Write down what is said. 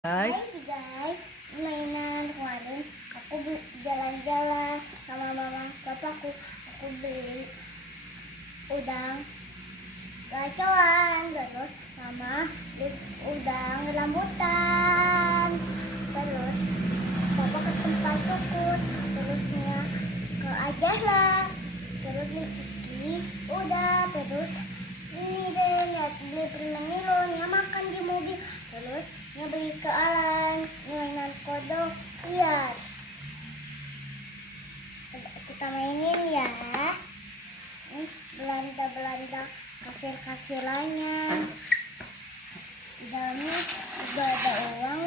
Hai guys, mainan kemarin aku jalan-jalan sama mama bapakku. Aku beli udang gacoan, terus mama beli udang rambutan, terus papa ke tempat kukut, terusnya ke ajas lah, terus beli ciki udah, terus ini deh lihat beli permen Milonya makan di mobil, terus beli ke Alan mainan kodok kasir. Kita mainin ya. Ini Belanda kasir-kasirannya. Di dalamnya juga ada uang